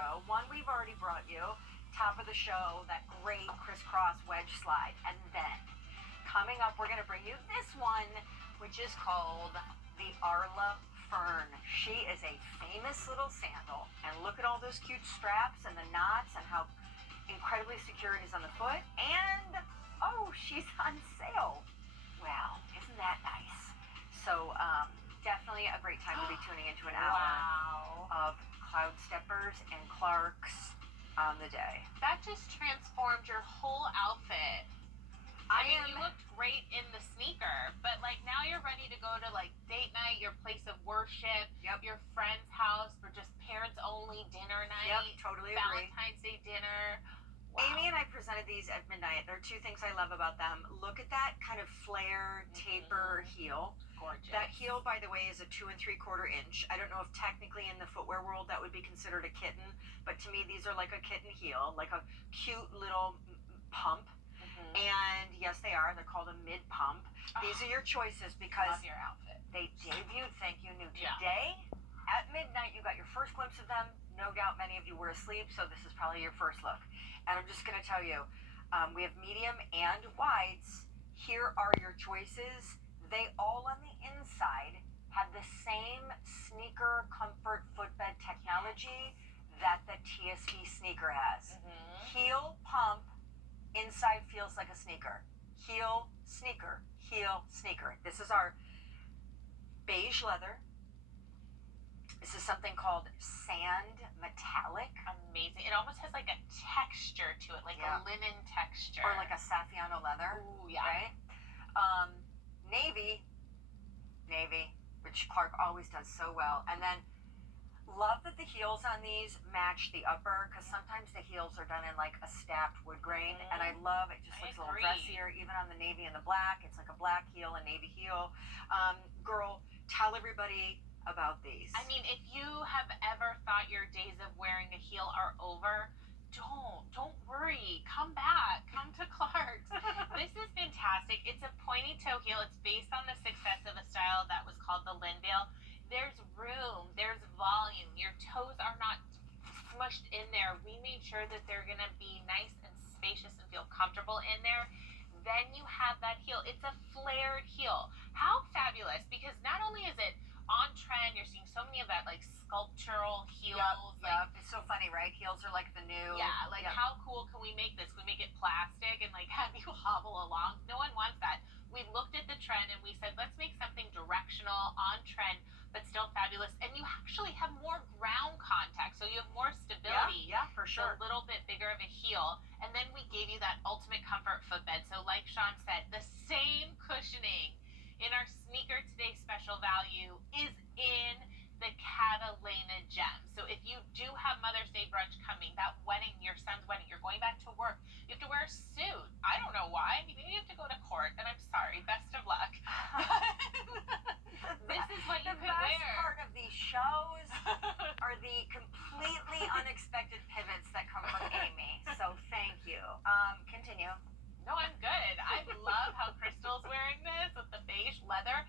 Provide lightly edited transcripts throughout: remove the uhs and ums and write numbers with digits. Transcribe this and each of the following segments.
show. One we've already brought you. Top of the show, that great crisscross wedge slide. And then, coming up, we're going to bring you this one, which is called the Arla Fern. She is a famous little sandal. And look at all those cute straps and the knots and how incredibly secure it is on the foot. And, oh, she's on sale. Well, isn't that nice? So, definitely a great time to be tuning into an hour of Cloud Steppers and Clarks on the day. That just transformed your whole outfit. I mean, you looked great in the sneaker, but like now you're ready to go to like date night, your place of worship, your friend's house for just parents only dinner night. Yep, totally agree. Valentine's Day dinner. Wow. Amy and I presented these at midnight. There are two things I love about them. Look at that kind of flare, taper heel. Gorgeous. That heel, by the way, is a 2 3/4 inch. I don't know if technically in the footwear world that would be considered a kitten, but to me these are like a kitten heel, like a cute little pump. And yes, they are. They're called a mid pump. These are your choices because love your outfit. They debuted, thank you, new today. At midnight, you got your first glimpse of them. No doubt many of you were asleep, so this is probably your first look. And I'm just going to tell you, we have medium and wides. Here are your choices. They all on the inside have the same sneaker comfort footbed technology that the TSP sneaker has. Heel pump, inside feels like a sneaker. Heel sneaker, heel sneaker. This is our beige leather. This is something called sand metallic. Amazing. It almost has like a texture to it, like a linen texture. Or like a Saffiano leather. Ooh, yeah. Right? Navy, which Clark always does so well. And then love that the heels on these match the upper, because sometimes the heels are done in like a stamped wood grain. And I love it. Just looks a little dressier, even on the navy and the black. It's like a black heel and navy heel. Girl, tell everybody about these. I mean, if you have ever thought your days of wearing a heel are over, don't worry. Come back. Come to Clark's. This is fantastic. It's a pointy toe heel. It's based on the success of a style that was called the Lindale. There's room. There's volume. Your toes are not smushed in there. We made sure that they're going to be nice and spacious and feel comfortable in there. Then you have that heel. It's a flared heel. How fabulous, because not only is it on trend, you're seeing so many of that like sculptural heels. It's so funny, right? Heels are like the new. How cool can we make this? Can we make it plastic and like have you hobble along? No one wants that. We looked at the trend and we said, let's make something directional, on trend, but still fabulous. And you actually have more ground contact, so you have more stability. Yeah, for sure. So a little bit bigger of a heel. And then we gave you that ultimate comfort footbed. So like Shawn said, the same cushioning in our Sneaker Today special value is in the Catalina gem. So if you do have Mother's Day brunch coming, that wedding, your son's wedding, you're going back to work, you have to wear a suit. I don't know why. Maybe you have to go to court, and I'm sorry. Best of luck. This is what you could wear. The best part of these shows are the completely unexpected pivots that come from Amy. So thank you. Continue. No, I'm good. I love how Crystal's wearing this with the beige leather.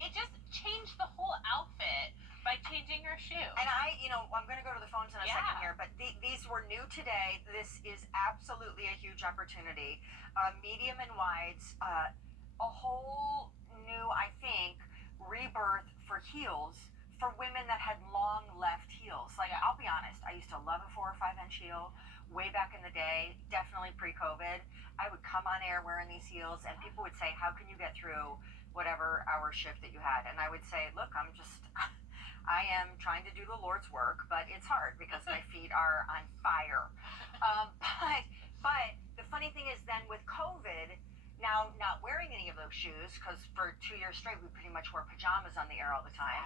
It just changed the whole outfit by changing her shoe. And I'm going to go to the phones in a second here, but these were new today. This is absolutely a huge opportunity. Medium and wides, a whole new, I think, rebirth for heels for women that had long left heels. I'll be honest, I used to love a 4 or 5 inch heel way back in the day, definitely pre-COVID. I would come on air wearing these heels and people would say, how can you get through whatever hour shift that you had? And I would say, look, I am trying to do the Lord's work, but it's hard because my feet are on fire. But the funny thing is then with COVID, now not wearing any of those shoes, because for 2 years straight, we pretty much wore pajamas on the air all the time.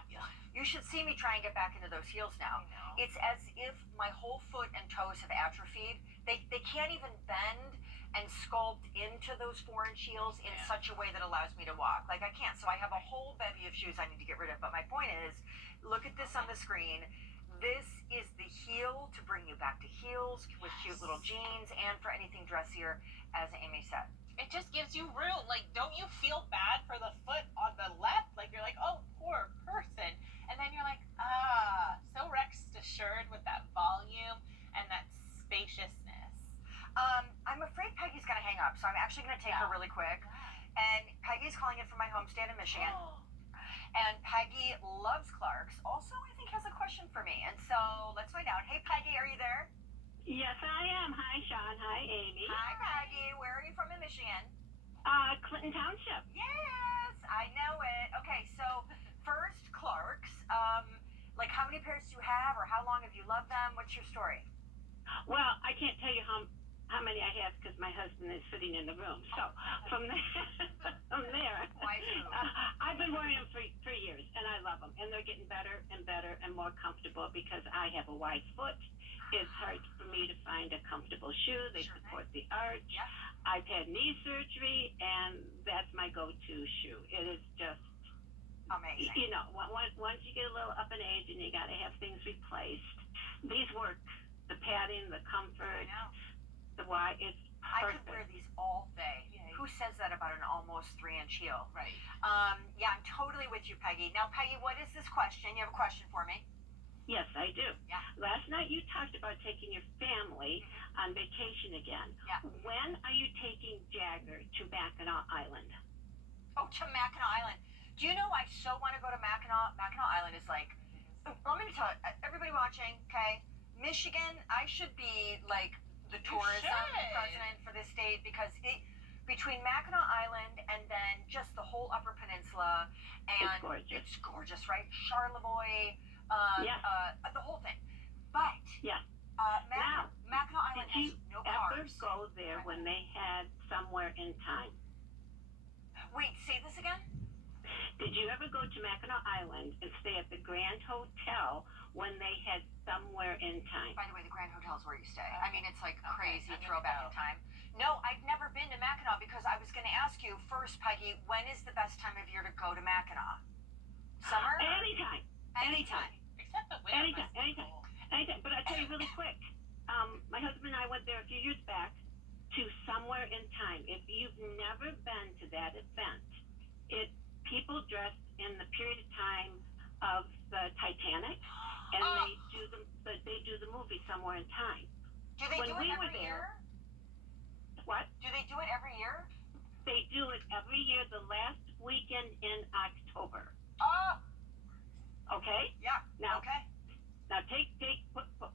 You should see me try and get back into those heels now. It's as if my whole foot and toes have atrophied. They can't even bend and sculpt into those 4 inch heels in such a way that allows me to walk. I can't. So I have a whole bevy of shoes I need to get rid of. But my point is, look at this on the screen. This is the heel to bring you back to heels with cute little jeans and for anything dressier, as Amy said. It just gives you room. Don't you feel bad for the foot on the left? You're like, oh, poor person. and then you're like, so rest assured with that volume and that spaciousness. I'm afraid Peggy's gonna hang up, so I'm actually gonna take her really quick. And Peggy's calling in from my home state of Michigan. And Peggy loves Clark's. Also, I think has a question for me. And so let's find out. Hey, Peggy, are you there? Yes, I am. Hi, Shawn. Hi, Amy. Hi, Peggy. Where are you from in Michigan? Clinton Township. Yes, I know it. Okay, so first, Clark's. Like, how many pairs do you have, or how long have you loved them? What's your story? Well, I can't tell you how many I have because my husband is sitting in the room. So from there, I've been wearing them for years, and I love them. And they're getting better and better and more comfortable because I have a wide foot. It's hard for me to find a comfortable shoe. They support the arch. Yeah. I've had knee surgery, and that's my go-to shoe. It is just amazing. You know, once you get a little up in age and you got to have things replaced, these work. The padding, the comfort, the wide, it's perfect. I could wear these all day. Yeah. Who says that about an almost 3-inch heel? Right. Yeah, I'm totally with you, Peggy. Now, Peggy, what is this question? You have a question for me? Yes, I do. Yeah. Last night you talked about taking your family on vacation again. Yeah. When are you taking Jagger to Mackinac Island? Oh, to Mackinac Island. Do you know I so want to go to Mackinac? Mackinac Island is like, let me tell you, everybody watching, okay? Michigan, I should be like the tourism president for this state because between Mackinac Island and then just the whole Upper Peninsula, and it's gorgeous, right? Charlevoix, the whole thing. But Mackinac Island has no cars. Did you ever go there when they had Somewhere in Time? Wait, say this again? Did you ever go to Mackinac Island and stay at the Grand Hotel when they had Somewhere in Time? By the way, the Grand Hotel is where you stay. I mean, it's like crazy throwback in time. No, I've never been to Mackinac because I was going to ask you first, Peggy, when is the best time of year to go to Mackinac? Summer? Anytime. Except the winter. Anytime. But I'll tell you really quick. My husband and I went there a few years back to Somewhere in Time. If you've never been to that event, it's people dressed in the period of time of the Titanic, and they do the movie Somewhere in Time. Do they do it every year? What? Do they do it every year? They do it every year, the last weekend in October. Oh. Okay. Yeah. Now, okay. Now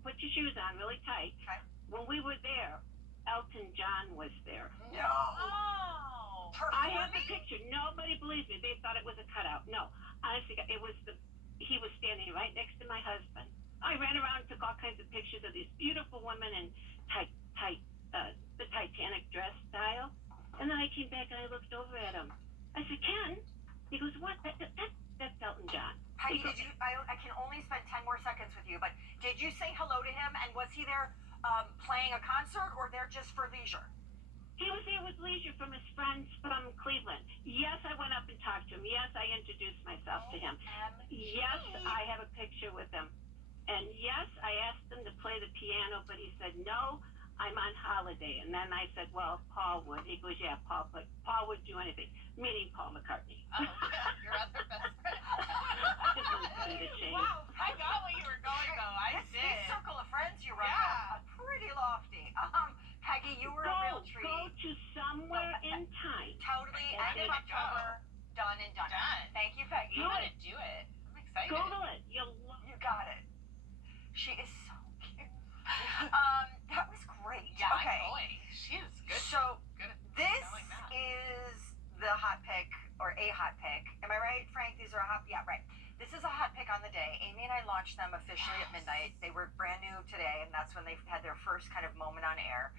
put your shoes on really tight. Okay. When we were there, Elton John was there. No. Oh. I have the picture. Nobody believes me. They thought it was a cutout. No, honestly, he was standing right next to my husband. I ran around and took all kinds of pictures of these beautiful women in the Titanic dress style. And then I came back and I looked over at him. I said, Ken? He goes, what? That's Elton John. Peggy, I can only spend 10 more seconds with you, but did you say hello to him? And was he there playing a concert or there just for leisure? He was there with leisure from his friends from Cleveland. Yes, I went up and talked to him. Yes, I introduced myself to him. Yes, I have a picture with him. And yes, I asked him to play the piano, but he said, no, I'm on holiday. And then I said, well, Paul would. He goes, yeah, Paul would do anything, meaning Paul McCartney. Oh, yeah, your other best friend. I just want to put it to shame. Wow, I got where you were going, though. I did. This circle of friends you run Yeah. pretty lofty. Peggy, you were a real treat. Go to Somewhere in Time. Totally. End of October. Done and done. Thank you, Peggy. I'm going to do it. I'm excited. Google it. You got it. She is so cute. That was great. Yeah, okay. I'm going. She is good. So, good at this spelling that. is the hot pick, or a hot pick. Am I right, Frank? These are a hot, yeah, right. This is a hot pick on the day. Amy and I launched them officially at midnight. They were brand new today, and that's when they had their first kind of moment on air.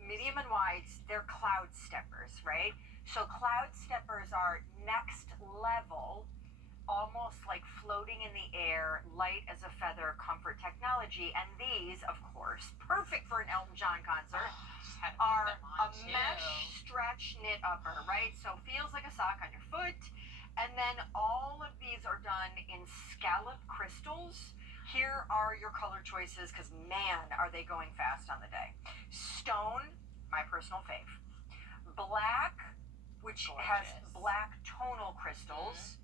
Medium and wides, they're cloud steppers, right? So cloud steppers are next level, almost like floating in the air, light as a feather, comfort technology. And these, of course, perfect for an Elton John concert, are a mesh stretch knit upper, right? So feels like a sock on your foot. And then all of these are done in scallop crystals. Here are your color choices, because man, are they going fast on the day. Stone, my personal fave. Black, which has black tonal crystals.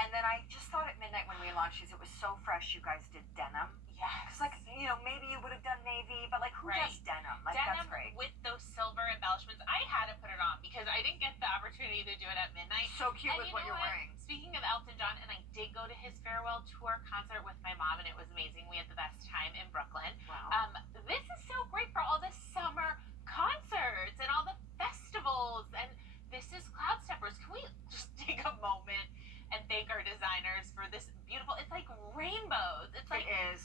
And then I just thought at midnight when we launched these, it was so fresh. You guys did denim. Yes. Because, like, you know, maybe you would have done navy, but, like, who Right. does denim? Like, Denim that's great. with those silver embellishments. I had to put it on because I didn't get the opportunity to do it at midnight. So cute And with you what know you're what? wearing. Speaking of Elton John, and I did go to his farewell tour concert with my mom, and it was amazing. We had the best time in Brooklyn. Wow. This is so great for all the summer concerts and all the festivals. And this is Cloud Steppers. Can we just take a moment and thank our designers for this beautiful? It's like rainbows. It's like It is.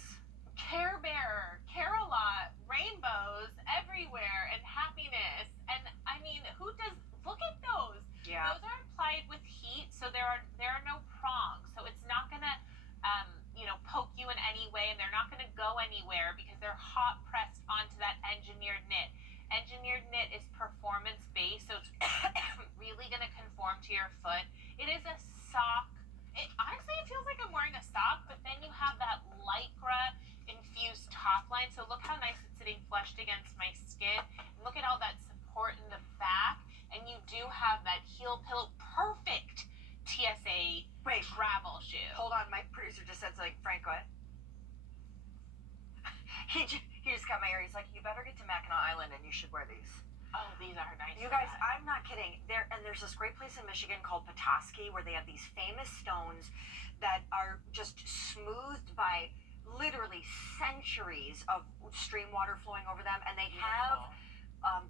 Care Bear, Care-a-Lot, rainbows everywhere, and happiness. And I mean, who does? Look at those. Yeah. Those are applied with heat, so there are no prongs. So it's not gonna, poke you in any way, and they're not gonna go anywhere because they're hot pressed onto that engineered knit. Engineered knit is performance based, so it's really gonna conform to your foot. It is a sock. Honestly, it feels like I'm wearing a sock, but then you have that lycra infused top line. So look how nice it's sitting flushed against my skin. And look at all that support in the back. And you do have that heel pillow. Perfect TSA travel shoe. Hold on, my producer just said something. Frank, go ahead. He just got my ear. He's like, you better get to Mackinac Island and you should wear these. Oh, these are nice. You guys, I'm not kidding. There's this great place in Michigan called Petoskey where they have these famous stones that are just smoothed by literally centuries of stream water flowing over them, and they have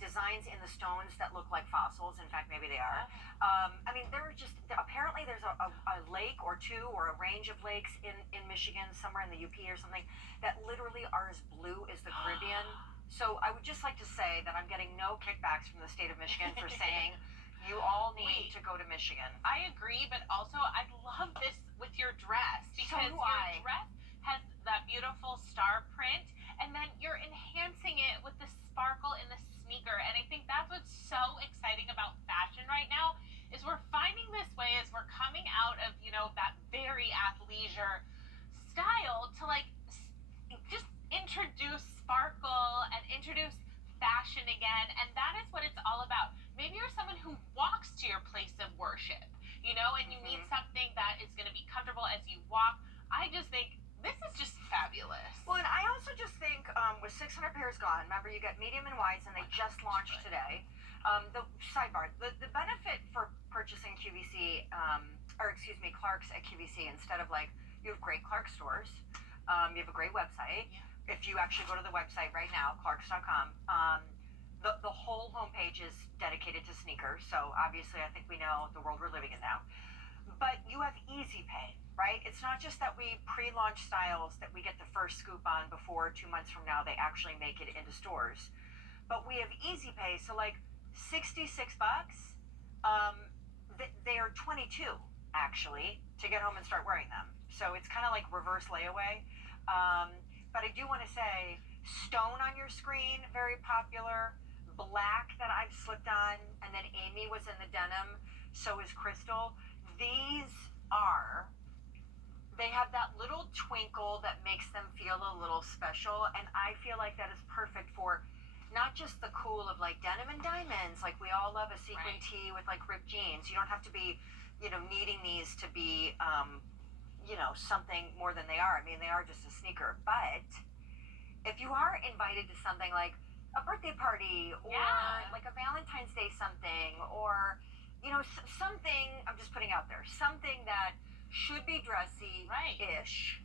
designs in the stones that look like fossils. In fact, maybe they are. I mean, apparently there's a lake or two or a range of lakes in Michigan, somewhere in the UP or something, that literally are as blue as the Caribbean. So I would just like to say that I'm getting no kickbacks from the state of Michigan for saying you all need to go to Michigan. I agree, but also I love this with your dress because your dress has that beautiful star print, and then you're enhancing it with the sparkle in the sneaker. And I think that's what's so exciting about fashion right now is we're finding this way as we're coming out of that very athleisure style to like just introduce sparkle and introduce fashion again. And that is what it's all about. Maybe you're someone who walks to your place of worship, and you need something that is going to be comfortable as you walk. I just think this is just fabulous. Well, and I also just think with 600 pairs gone, remember you get medium and wides, and they just launched today. The sidebar, the benefit for purchasing QVC, Clark's at QVC instead of you have great Clark stores, you have a great website. Yeah. If you actually go to the website right now, clarks.com, the whole homepage is dedicated to sneakers. So obviously, I think we know the world we're living in now. But you have easy pay, right? It's not just that we pre-launch styles that we get the first scoop on before 2 months from now they actually make it into stores. But we have easy pay, so $66, they are 22 actually to get home and start wearing them. So it's kind of like reverse layaway. But I do want to say, stone on your screen, very popular. Black that I've slipped on, and then Amy was in the denim, so is Crystal. They have that little twinkle that makes them feel a little special, and I feel like that is perfect for not just the cool of denim and diamonds, we all love a sequin tee with ripped jeans. You don't have to be, needing these to be, something more than they are. I mean, they are just a sneaker. But if you are invited to something like a birthday party or a Valentine's Day something, or something, I'm just putting out there, something that should be dressy-ish,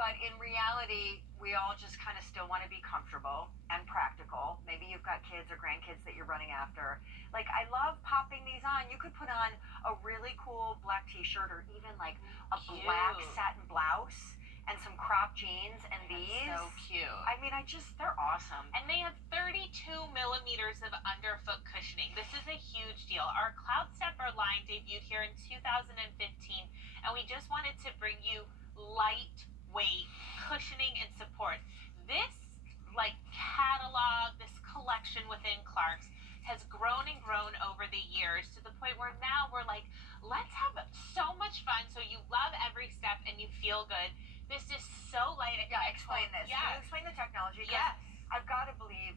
but in reality, we all just kind of still want to be comfortable and practical. Maybe you've got kids or grandkids that you're running after. I love popping these on. You could put on a really cool black t-shirt or even a black satin blouse and some crop jeans, and these. So cute. I mean, they're awesome. And they have 32 millimeters of underfoot cushioning. This is a huge deal. Our Cloud Stepper line debuted here in 2015, and we just wanted to bring you lightweight cushioning and support. This catalog, this collection within Clark's has grown and grown over the years to the point where now we're let's have so much fun so you love every step and you feel good. This is so light. Yeah, explain this. Yes. Can you explain the technology? Yes. I've got to believe,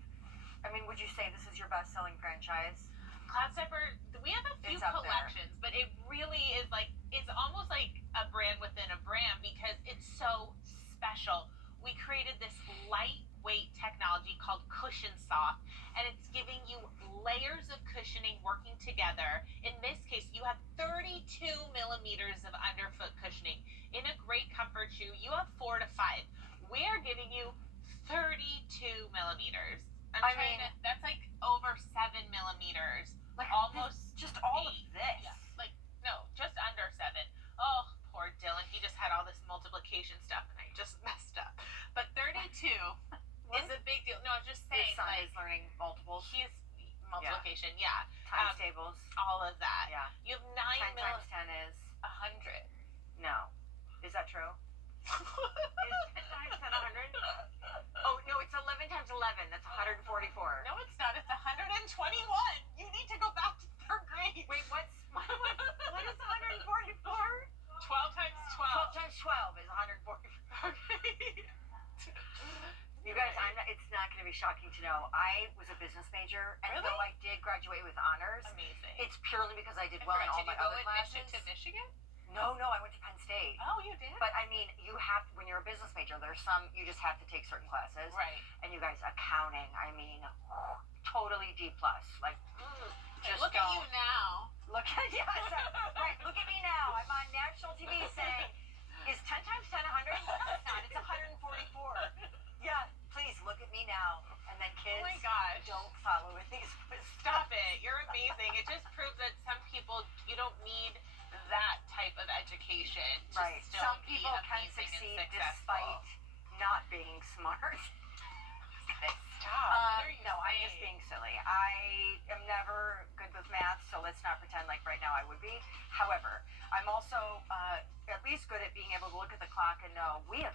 would you say this is your best-selling franchise? Cloud Stepper, we have a few It's up there. collections, but it really is like, it's almost like a brand within a brand because it's so special. We created this lightweight technology called Cushion Soft, and it's giving you layers of cushioning working together. In this case, you have 32 millimeters of underfoot cushioning. In a great comfort shoe, you have 4 to 5. We are giving you 32 millimeters. That's like over 7 millimeters. Like Almost just all of 8. this. Yeah, like no, just under 7. Oh, poor Dylan. He just had all this multiplication stuff, and I just messed up. But 32 is a big deal. No, I'm just Your saying. son Like, is learning multiples, he's multiplication. Yeah. times tables. All of that. Yeah. You have 10 times 10 is 100. no. Is that true? Is 10 times 10 100? Oh no, it's 11 times 11. That's 144. No, it's not. It's 121. You need to go back to 3rd grade. Wait, what is 144? 12 times 12 12. times 12 is 144. You guys, it's not going to be shocking to know. I was a business major, and Really? though I did graduate with honors, Amazing. it's purely because I did well in all my other classes. Did you go in Michigan? No, I went to Penn State. Oh, you did? But I mean, you have when you're a business major, there's some you just have to take certain classes. Right. And you guys, accounting, I mean, totally D plus. Like, just Look at you don't. now. Look at right. Look at me now. I'm on national TV saying, "Is 10 times 10 100?" No, it's not. It's 144. Yeah. Please look at me now. And then kids, Oh my gosh. don't follow in these footsteps. Stop it. You're amazing. It just proves that some people, you don't need that type of education to Right. still Some be people can amazing succeed and successful. despite not being smart. Stop. What are you No, I'm saying? just being silly. I am never good with math, so let's not pretend like right now I would be. However, I'm also at least good at being able to look at the clock and know we have